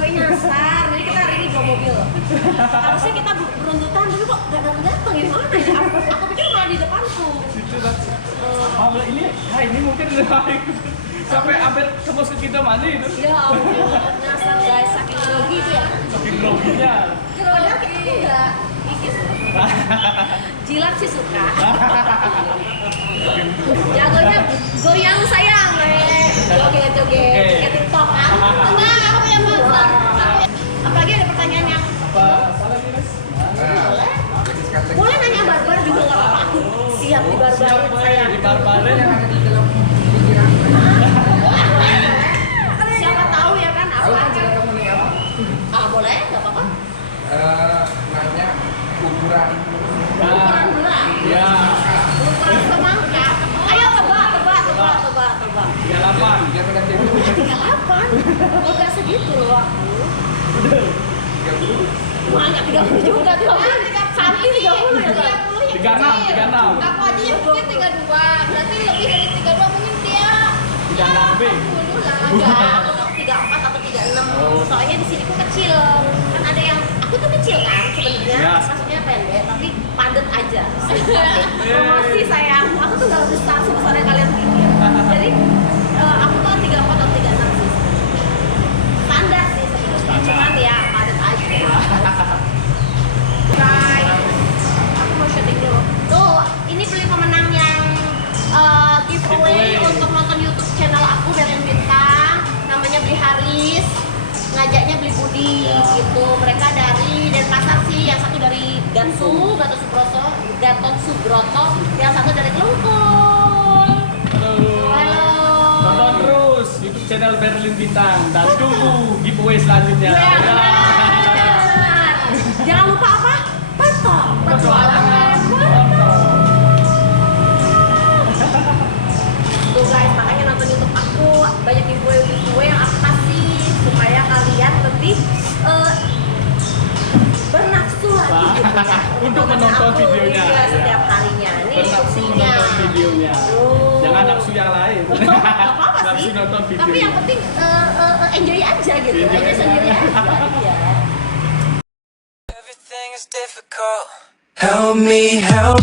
sampai nyasar. Jadi kita hari ini bawa mobil. Harusnya kita beruntutan, tapi kok nggak datang ini mana ya? Aku pikir malah di depanku. Ini mungkin sampai hampir tembus ke kita mana itu? Ya ampun, nyasar guys, saking grogi itu ya. Saking groginya. Padahal aku enggak. Jilat sih suka. Jagonya goyang sayang, joget-joget, kayak TikTok kan. Tenang, aku punya masalah. Apalagi ada pertanyaan yang boleh nanya barbar juga nggak apa-apa. Aku siap dibarbarin sayang. Dibarbarin. Siapa tahu ya kan apa aja. Boleh, nggak apa-apa. Nanya ukuran Ukuran. Ya. Ukuran semangka. Ayo tebak. 38. 38. Enggak segitu loh aku. Wah, enggak 30 juga, 30. Santi 30 ya, Kak? 36. Aku aja yang pikir 32, berarti lebih dari 32 mungkin dia 36B. 40 lah. Enggak, 34 atau 36. Soalnya di sini aku kecil. Kan ada yang aku tuh kecil kan sebenarnya. Ya. Maksudnya pendek, tapi padat aja. Promosi sayang. Aku tuh enggak besar sebesarnya kalian pikir. Jadi aku tuh 34 atau 36 sih. Standar sih sebenarnya. Cuman ya padat aja. Right. Aku mau syuting dulu. Tuh, ini beli pemenang yang giveaway untuk nonton YouTube channel aku Berlin Bintang. Namanya Beli Haris. Ngajaknya Beli Budi gitu. Mereka dari Denpasar sih, yang satu dari Gatot Subroto, yang satu dari Kelungkung. Halo. Tonton terus YouTube channel Berlin Bintang dan tunggu giveaway selanjutnya. Ya, benar. Jangan lupa apa? Pantau petualangan. Tuh guys, makanya nonton YouTube aku banyak giveaway yang aku kasih supaya kalian lebih bernafsu lagi gitu ya. Untuk menonton aku, videonya. iya, setiap harinya. Nih Bernafsu buktinya. menonton videonya. Tuh. Jangan nafsu yang lain. Gak apa-apa Nafsu sih. nonton videonya. Tapi yang penting enjoy aja gitu. Enjoy Enjoy aja. sendiri aja. Iya. Everything is difficult. Help me help.